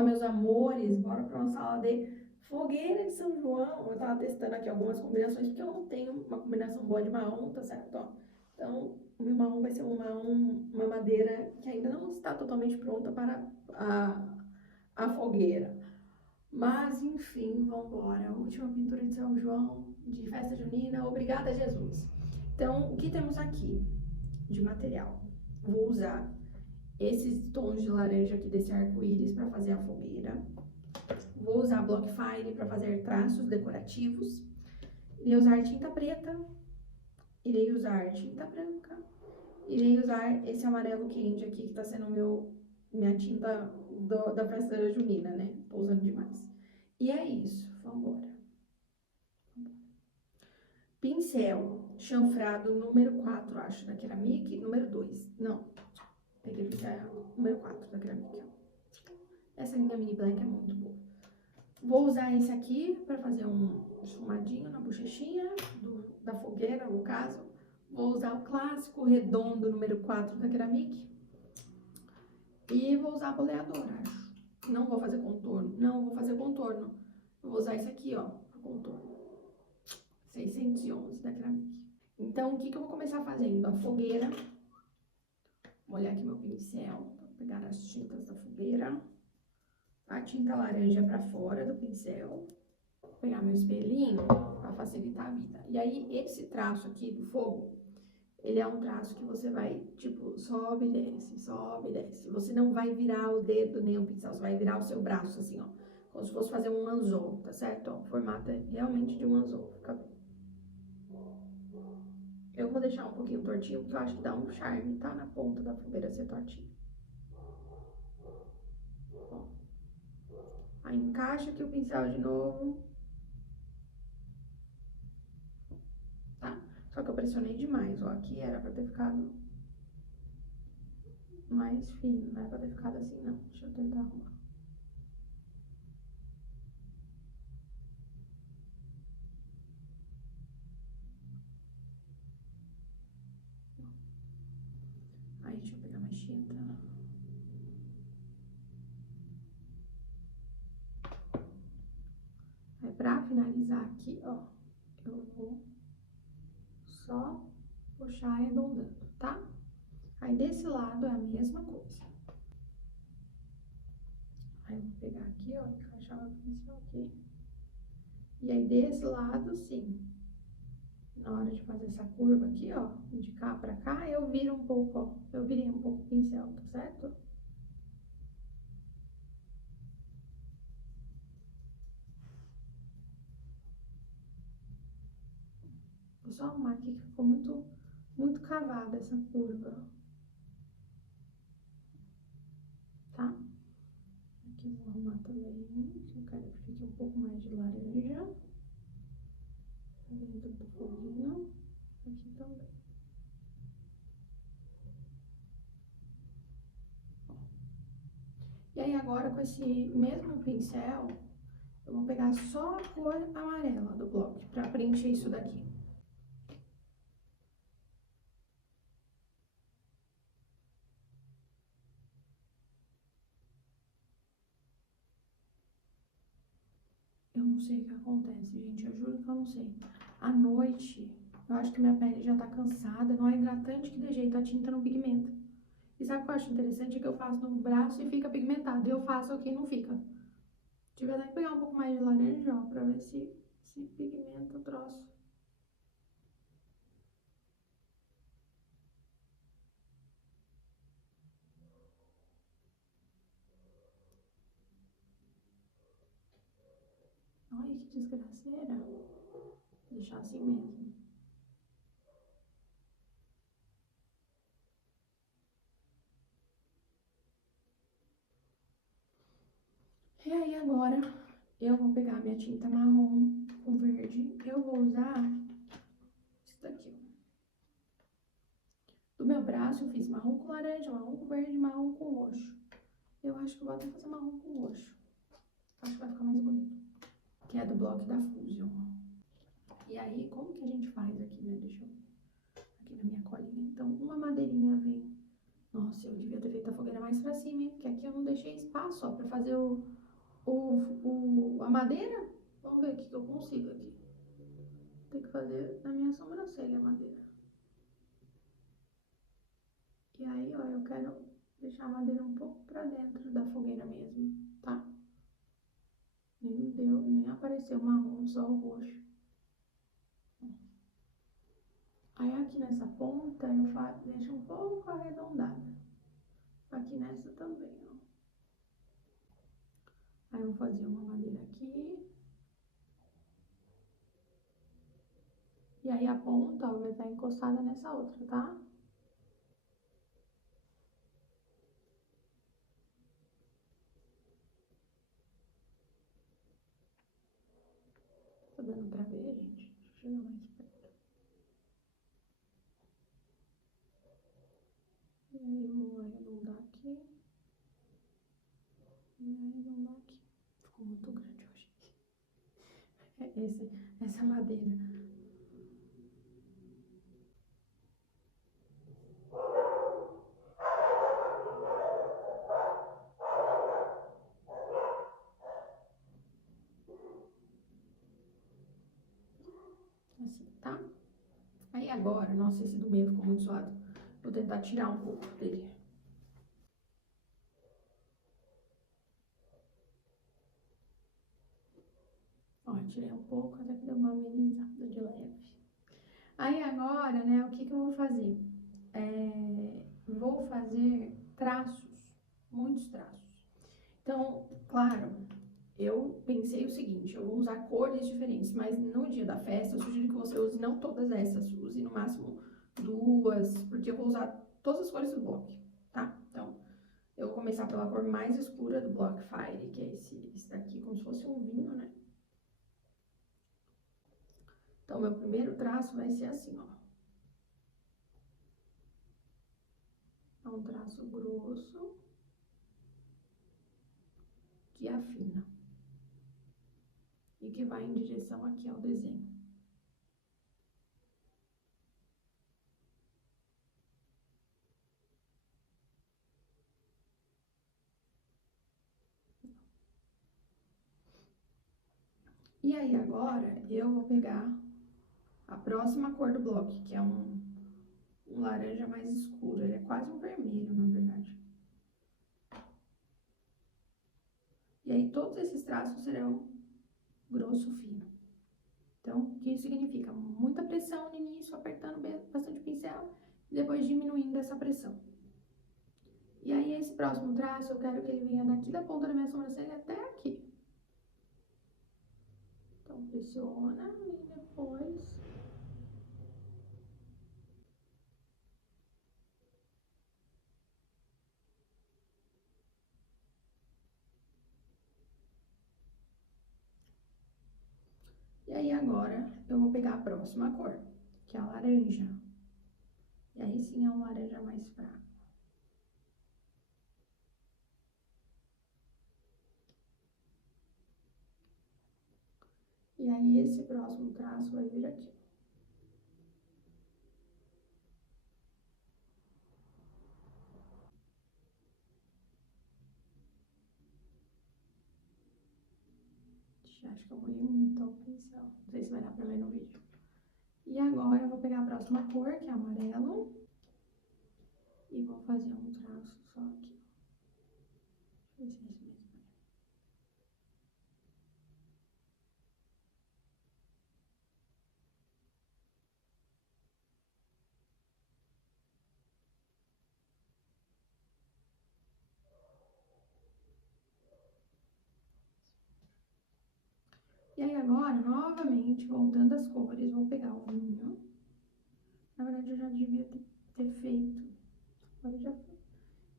Fala, meus amores, bora para uma sala de fogueira de São João. Eu tava testando aqui algumas combinações, porque eu não tenho uma combinação boa de marrom, tá certo? Ó, então, o meu marrom vai ser uma madeira que ainda não está totalmente pronta para a fogueira. Mas, enfim, vamos embora. Última pintura de São João, de festa junina. Obrigada, Jesus. Então, o que temos aqui de material? Vou usar esses tons de laranja aqui desse arco-íris para fazer a fogueira. Vou usar Blockfire para fazer traços decorativos. Irei usar tinta preta. Irei usar tinta branca. Irei usar esse amarelo quente aqui, que tá sendo minha tinta da festa junina, né? Tô usando demais. E é isso. Vambora. Pincel chanfrado número 4, acho, da Ceramic. Número 2. Não. Peguei o pincel número 4 da Ceramic. Essa linha mini black é muito boa. Vou usar esse aqui para fazer um esfumadinho na bochechinha da fogueira, no caso. Vou usar o clássico redondo número 4 da Ceramic. E vou usar boleador, acho. Não vou fazer contorno. Não, vou fazer contorno. Eu vou usar esse aqui, ó, para contorno. 611 da Ceramic. Então, o que eu vou começar fazendo? A fogueira. Vou olhar aqui meu pincel para pegar as tintas da fogueira. A tinta laranja para fora do pincel. Vou pegar meu espelhinho para facilitar a vida. E aí, esse traço aqui do fogo, ele é um traço que você vai, tipo, sobe e desce, sobe e desce. Você não vai virar o dedo nem o pincel, você vai virar o seu braço assim, ó. Como se fosse fazer um anzol, tá certo? Ó, o formato é realmente de um anzol, fica bem. Eu vou deixar um pouquinho tortinho, porque eu acho que dá um charme, tá? Na ponta da fogueira ser tortinho. Ó. Aí encaixa aqui o pincel de novo. Tá? Só que eu pressionei demais, ó. Aqui era pra ter ficado mais fino, não era pra ter ficado assim, não. Deixa eu tentar arrumar. Aí, deixa eu pegar mais tinta. Aí, pra finalizar aqui, ó, eu vou só puxar arredondando, tá? Aí, desse lado é a mesma coisa. Aí, eu vou pegar aqui, ó, encaixar o pincel aqui. E aí, desse lado, sim. Na hora de fazer essa curva aqui, ó, de cá pra cá, eu viro um pouco, ó. Eu virei um pouco o pincel, tá certo? Vou só arrumar aqui que ficou muito cavada essa curva, tá? Aqui eu vou arrumar também, que eu quero que fique um pouco mais de laranja. Dentro do foguinho, aqui também. E aí agora com esse mesmo pincel, eu vou pegar só a cor amarela do bloco, pra preencher isso daqui. Eu não sei o que acontece, gente, eu juro que eu não sei. À noite, eu acho que minha pele já tá cansada, não é hidratante que dê jeito, a tinta não pigmenta. E sabe o que eu acho interessante? É que eu faço no braço e fica pigmentado, e eu faço aqui e não fica. Tive até que pegar um pouco mais de laranja, ó, pra ver se pigmenta o troço. Olha que desgraceira. Vou deixar assim mesmo. E aí agora eu vou pegar minha tinta marrom com verde. Eu vou usar isso daqui, ó. Do meu braço eu fiz marrom com laranja, marrom com verde, marrom com roxo. Eu acho que eu vou até fazer marrom com roxo. Acho que vai ficar mais bonito. Que é do bloco da Fusion. E aí, como que a gente faz aqui, né? Deixa eu... Aqui na minha colinha. Então, uma madeirinha vem Nossa, eu devia ter feito a fogueira mais pra cima, hein? Porque aqui eu não deixei espaço, ó, pra fazer a madeira. Vamos ver o que que eu consigo aqui. Tem que fazer na minha sobrancelha a madeira. E aí, ó, eu quero deixar a madeira um pouco pra dentro da fogueira mesmo, tá? Nem deu, nem apareceu marrom, só o roxo. Aí aqui nessa ponta eu deixo um pouco arredondada. Aqui nessa também, ó. Aí eu vou fazer uma madeira aqui. E aí a ponta, ó, vai estar encostada nessa outra, tá? Tá dando pra ver, gente? Deixa eu chegar mais perto. E aí eu vou arredondar aqui. E arredondar aqui. Ficou muito grande hoje. Essa madeira. Assim, tá? Aí agora, nossa, esse do meio ficou muito suado. Vou tentar tirar um pouco dele. Ó, tirei um pouco, até que deu uma amenizada de leve. Aí agora, né, o que que eu vou fazer? Vou fazer traços, muitos traços. Então, claro, eu pensei o seguinte, eu vou usar cores diferentes, mas no dia da festa eu sugiro que você use não todas essas, use no máximo duas, porque eu vou usar todas as cores do bloco, tá? Então, eu vou começar pela cor mais escura do Block Fire, que é esse daqui, como se fosse um vinho, né? Então, meu primeiro traço vai ser assim, ó. É um traço grosso que afina e que vai em direção aqui ao desenho. E aí agora eu vou pegar a próxima cor do bloco, que é um laranja mais escuro. Ele é quase um vermelho, na verdade. E aí todos esses traços serão grosso fino. Então, o que isso significa? Muita pressão no início, apertando bastante o pincel, e depois diminuindo essa pressão. E aí esse próximo traço, eu quero que ele venha daqui da ponta da minha sobrancelha até aqui. Então, pressiona e depois... E aí agora eu vou pegar a próxima cor, que é a laranja. E aí sim é um laranja mais fraco. E aí esse próximo traço vai vir aqui. Acho que eu molhei muito o pincel. Não sei se vai dar pra ver no vídeo. E agora eu vou pegar a próxima cor, que é amarelo. E vou fazer um traço só aqui. Deixa eu ver se é esse mesmo. E aí agora, novamente, voltando às cores, vou pegar o vinho. Na verdade, eu já devia ter feito. Agora já foi.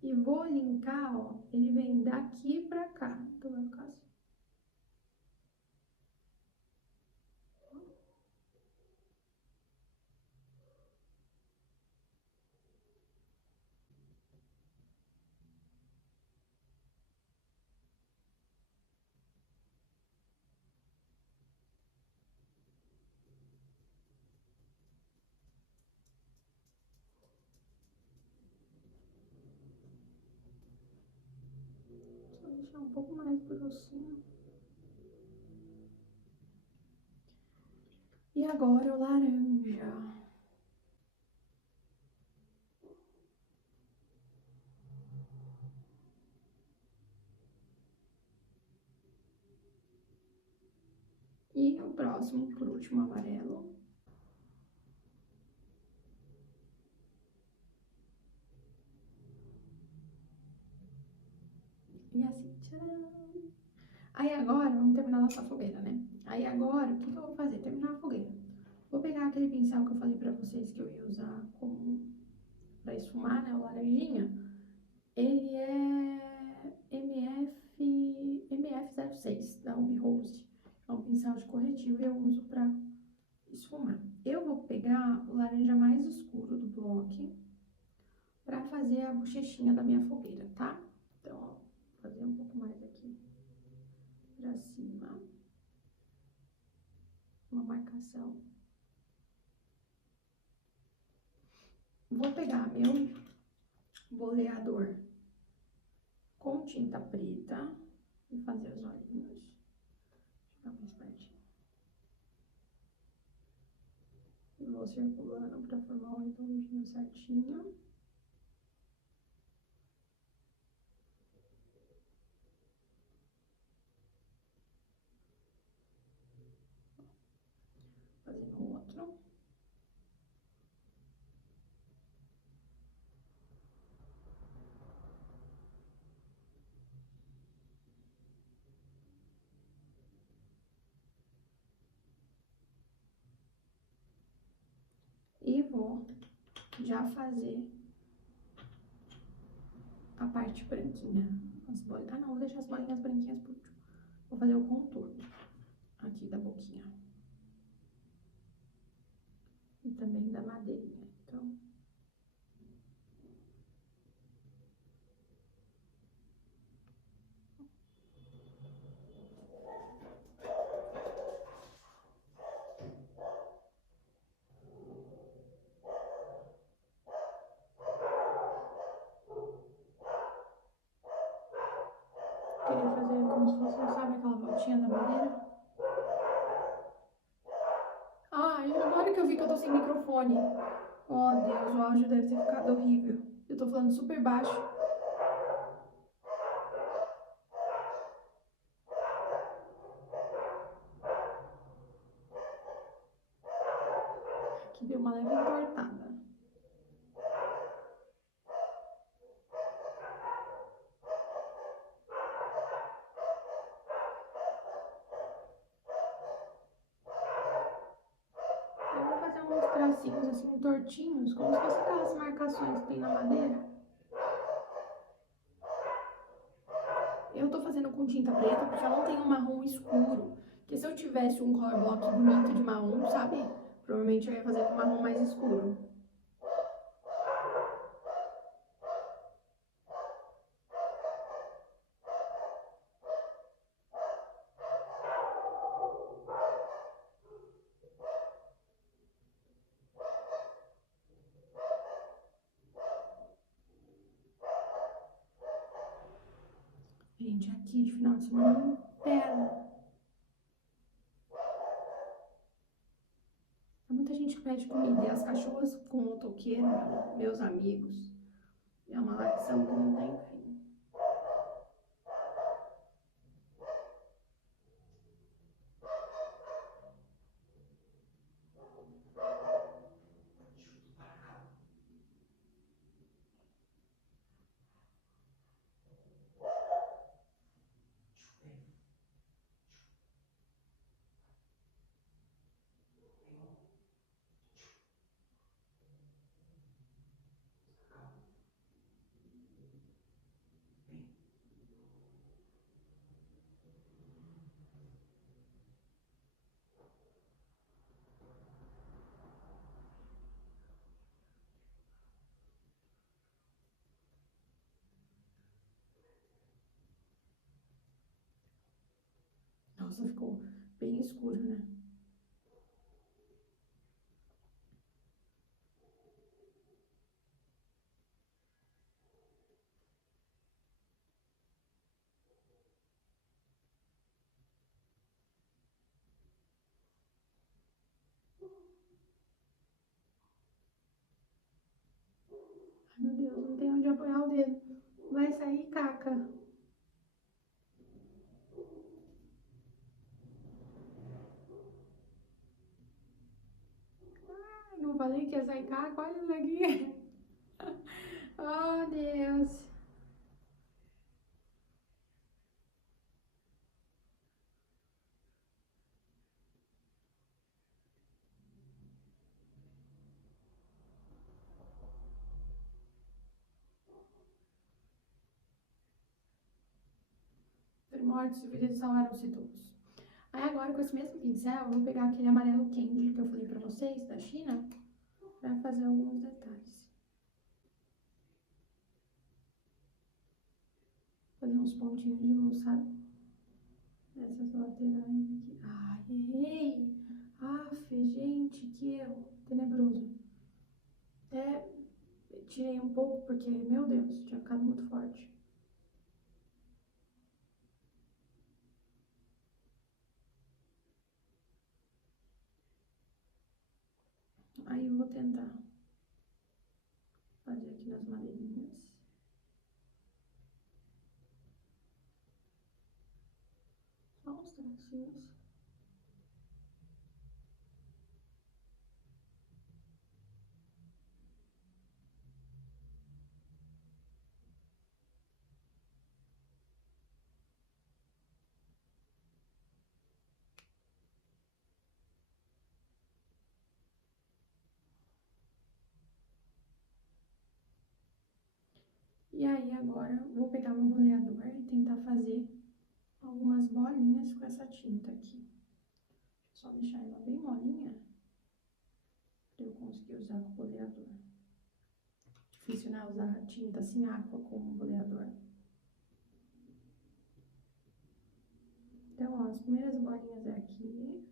E vou linkar, ó, ele vem daqui pra cá. Então vai ficar assim. pouco mais grossinho. E agora o laranja. E o próximo, por último, amarelo. E assim, tcharam! Aí agora, vamos terminar nossa fogueira, né? Aí agora, o que eu vou fazer? Terminar a fogueira. Vou pegar aquele pincel que eu falei pra vocês que eu ia usar como pra esfumar, né? O laranjinha. Ele é MF06 da Home Rose. É um pincel de corretivo e eu uso pra esfumar. Eu vou pegar o laranja mais escuro do bloco pra fazer a bochechinha da minha fogueira, tá? Então, ó, vou fazer um pouco mais aqui pra cima. Uma marcação. Vou pegar meu boleador com tinta preta e fazer os olhinhos. Deixa eu ficar mais pertinho. E vou circulando pra formar o redondinho certinho. Fazendo o outro. E vou já fazer a parte branquinha. As bolinhas. Ah, não, vou deixar as bolinhas branquinhas por último. Vou fazer o contorno aqui da boquinha. E também da madeirinha. Então, queria fazer como se fosse, sabe, aquela voltinha da madeira? Ai, agora que eu vi que eu tô sem microfone. Oh, Deus, o áudio deve ter ficado horrível. Eu tô falando super baixo. Aqui deu uma leve entortada. Eu vou fazer uns tracinhos assim, tortinhos, como se fosse aquelas marcações que tem na madeira. Eu tô fazendo com tinta preta porque eu não tenho marrom escuro. Porque se eu tivesse um color block bonito de marrom, sabe? Provavelmente eu ia fazer com marrom mais escuro. Gente, aqui de final de semana é um inferno. Tem muita gente que pede comida e as cachorras com o motoqueiro, meus amigos. É uma latição que não tem fim. Nossa, ficou bem escuro, né? meu Deus, não tem onde apoiar o dedo. Vai sair caca. Não falei que ia sair caca? Olha isso aqui. Oh, Deus. Primórdios civis salvaram-se todos. Aí agora, com esse mesmo pincel, eu vou pegar aquele amarelo candy que eu falei pra vocês, da China, pra fazer alguns detalhes. Fazer uns pontinhos de luz, sabe? Nessas laterais aqui. Ai, errei! Aff, gente, que erro tenebroso. Até tirei um pouco porque, meu Deus, tinha ficado muito forte. Aí eu vou tentar fazer aqui nas madeirinhas. Só uns tracinhos. E aí agora vou pegar meu boleador e tentar fazer algumas bolinhas com essa tinta aqui. Só deixar ela bem molinha para eu conseguir usar com o boleador. Difícil, né? Usar tinta sem água com o boleador. Então, ó, as primeiras bolinhas é aqui.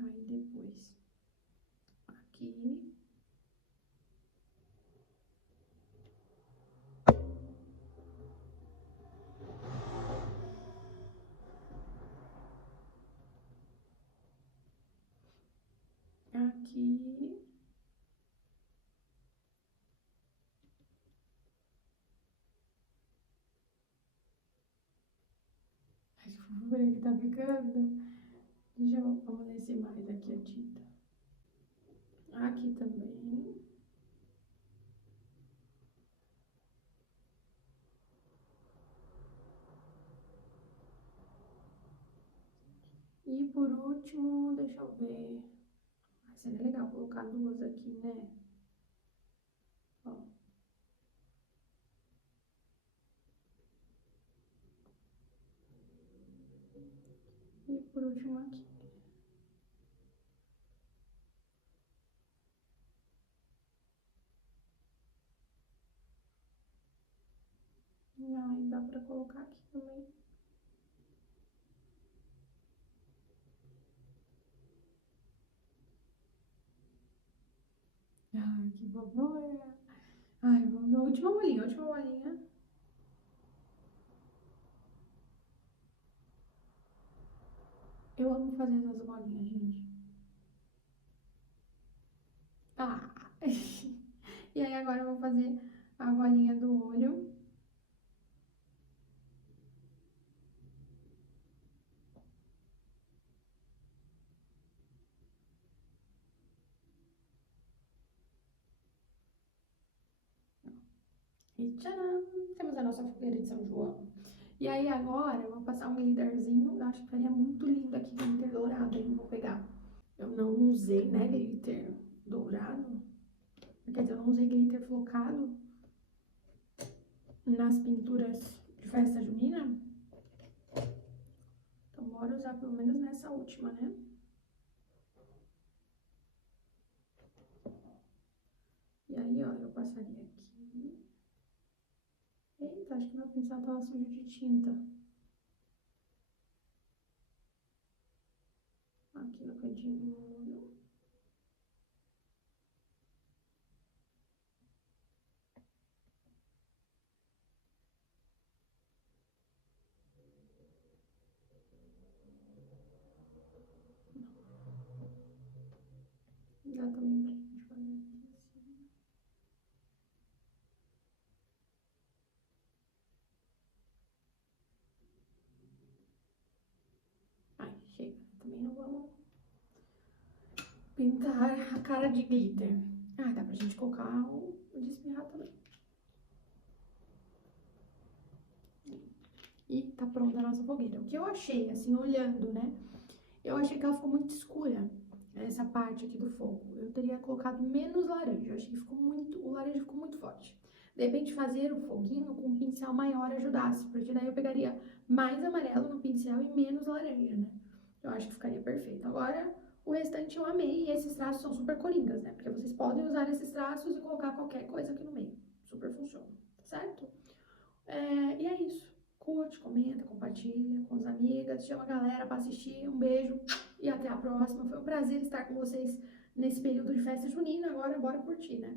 Aí depois aqui. Aqui. Ai, que fofura que tá ficando. Deixa eu amolecer mais aqui a tinta. Aqui também. E por último, deixa eu ver. Seria legal colocar duas aqui, né? Ó. E por último aqui. E aí dá pra colocar aqui também. Ai, que bobura. Ai, vamos na última bolinha, última bolinha. Eu amo fazer essas bolinhas, gente. Ah! E aí agora eu vou fazer a bolinha do olho. E tcharam! Temos a nossa fogueira de São João. E aí agora eu vou passar um glitterzinho. Eu acho que ficaria muito lindo aqui, glitter dourado. Aí eu vou pegar. Eu não usei, né, glitter dourado. Quer dizer, eu não usei glitter flocado nas pinturas de festa junina. Então bora usar pelo menos nessa última, né? E aí, ó, eu passaria aqui. Eita, acho que meu pincel tava sujo de tinta. Aqui no cantinho do olho. Pintar a cara de glitter. Ah, dá pra gente colocar o de espirrar também. E tá pronta a nossa fogueira. O que eu achei, assim, olhando, né? Eu achei que ela ficou muito escura, essa parte aqui do fogo. Eu teria colocado menos laranja. Eu achei que ficou muito, o laranja ficou muito forte. De repente, fazer o foguinho com um pincel maior ajudasse, porque daí eu pegaria mais amarelo no pincel e menos laranja, né? Eu acho que ficaria perfeito. Agora, o restante eu amei e esses traços são super coringas, né? Porque vocês podem usar esses traços e colocar qualquer coisa aqui no meio. Super funciona, certo? E é isso. Curte, comenta, compartilha com as amigas, chama a galera pra assistir. Um beijo e até a próxima. Foi um prazer estar com vocês nesse período de festa junina. Agora, bora curtir, né?